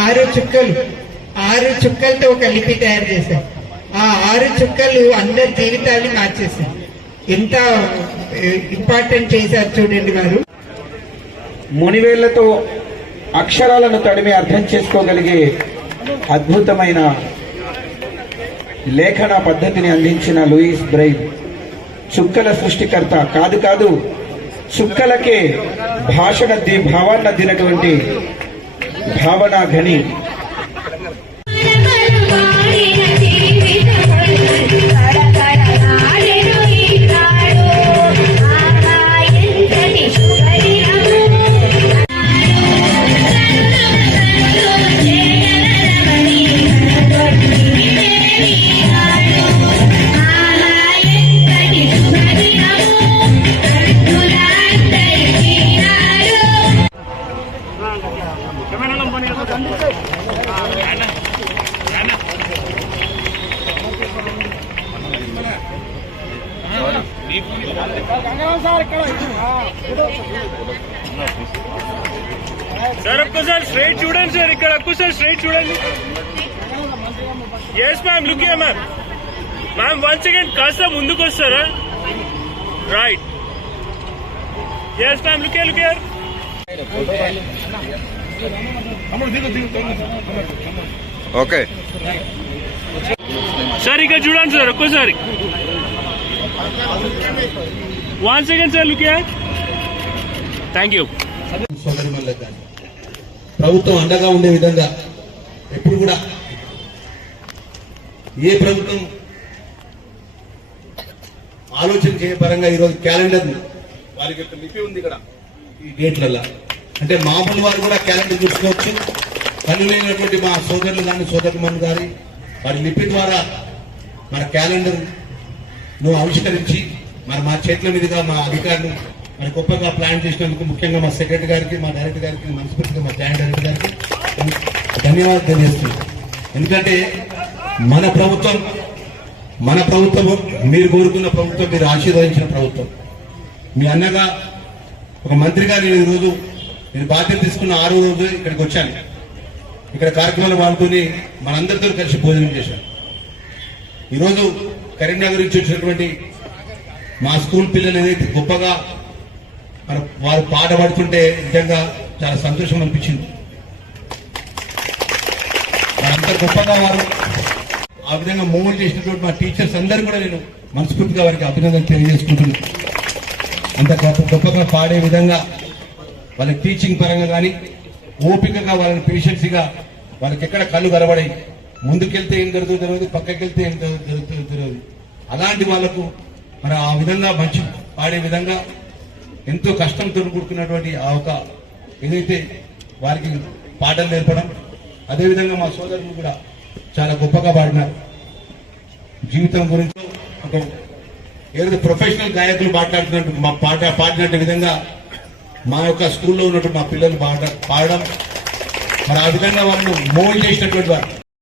ఆరు చుక్కలు ఆరు చుక్కలతో ఒక లిపి తయారు చేశాం ఆ ఆరు చుక్కలు అందరి జీవితాన్ని మార్చేసాం ఎంత ఇంపార్టెంట్ చేశారు చూడండి వారు. మునివేళ్ళతో అక్షరాలను తడిమి అర్థం చేసుకోగలిగే అద్భుతమైన లేఖన పద్ధతిని అందించిన లూయిస్ బ్రైన్ చుక్కల సృష్టికర్త కాదు కాదు చుక్కలకే భాషణ భావాన్నద్దినటువంటి భావన भावना घनी। సార్ ఒక్కసారి స్ట్రైట్ చూడండి సార్ ఇక్కడ ఒక్కసారి స్ట్రైట్ చూడండి yes ma'am look ma'am ma'am one second కాస్త ముందుకు వస్తారా right yes ma'am look look okay. Sir ఇక్కడ చూడండి సార్ ఒక్కసారి. One second sir look thank you ప్రభుత్వం అండగా ఉండే విధంగా ఎప్పుడు కూడా ఏ ప్రభుత్వం ఆలోచన చేయ పరంగా ఈరోజు క్యాలెండర్ వారికి యొక్క లిపి ఉంది ఇక్కడ ఈ డేట్లలో అంటే మామూలు వారు కూడా క్యాలెండర్ చూసుకోవచ్చు. కళ్ళు లేనటువంటి మా సోదరులు కానీ సోదరుమణులు కానీ వారి లిపి ద్వారా మన క్యాలెండర్ను ఆవిష్కరించి మరి మా చేతుల మీదుగా మా అధికారులు మరి గొప్పగా ప్లాన్ చేసినందుకు ముఖ్యంగా మా సెక్రటరీ గారికి మా డైరెక్టర్ గారికి మనస్ఫూర్తిగా మా జాయింట్ డైరెక్టర్ గారికి ధన్యవాదాలు తెలియజేస్తున్నాం ఎందుకంటే మన ప్రభుత్వం మన ప్రభుత్వం మీరు కోరుకున్న ప్రభుత్వం మీరు ఆశీర్వదించిన ప్రభుత్వం. మీ అన్నగా ఒక మంత్రిగా నేను ఈరోజు నేను బాధ్యత తీసుకున్న ఆరో రోజు ఇక్కడికి వచ్చాను. ఇక్కడ కార్యక్రమాలు పాల్గొని మనందరితో కలిసి భోజనం చేశాను. ఈరోజు కరీంనగర్ నుంచి వచ్చినటువంటి మా స్కూల్ పిల్లలు ఏదైతే గొప్పగా మన వారు పాట పాడుతుంటే నిజంగా చాలా సంతోషం అనిపించింది. అంత గొప్పగా వారు. ఆ విధంగా మూవ్ చేసినటువంటి మా టీచర్స్ అందరూ కూడా నేను మనస్ఫూర్తిగా వారికి అభినందన తెలియజేసుకుంటున్నాను. అంత గొప్ప గొప్పగా పాడే విధంగా వాళ్ళకి టీచింగ్ పరంగా కానీ ఓపికగా వాళ్ళని పేషెన్సీగా వాళ్ళకి ఎక్కడ కళ్ళు కనబడాయి. ముందుకెళ్తే ఏం జరుగుతుందో తెలియదు పక్కకెళ్తే ఏం జరుగుతుందో తెలియదు అలాంటి వాళ్ళకు మరి ఆ విధంగా మంచి పాడే విధంగా ఎంతో కష్టంతో కూడుకున్నటువంటి ఆ ఒక ఏదైతే వారికి పాటలు నేర్పడం అదేవిధంగా మా సోదరులు కూడా చాలా గొప్పగా పాడినారు. జీవితం గురించి ఒక ఏదైతే ప్రొఫెషనల్ గాయకులు మాట్లాడుతున్నట్టు మా పాట పాడినట్టు విధంగా మా యొక్క స్కూల్లో ఉన్నట్టు మా పిల్లలు పాడడం పాడడం. మరి ఆ విధంగా వాళ్ళు మోల్డ్ చేసినటువంటి వారు.